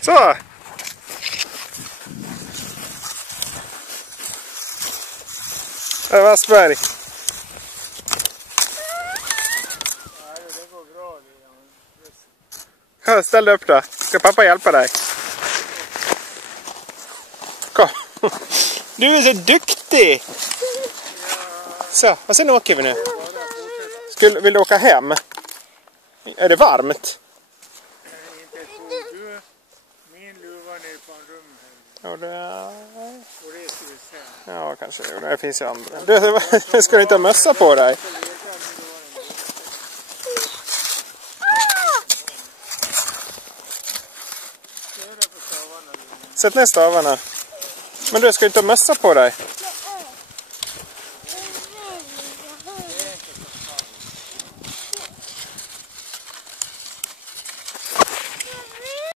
Så! Westberg. Ställ dig upp då. Ska pappa hjälpa dig? Kom. Du är så duktig! Så, och sen åker vi nu. Vill du åka hem? Är det varmt? Min luva ner på en rum här. Ja, Och det ska vi se. ja, kanske. Det finns ju andra. Du ska inte ha mössa på dig. Sätt ner stavarna. Men du ska inte ha mössa på dig.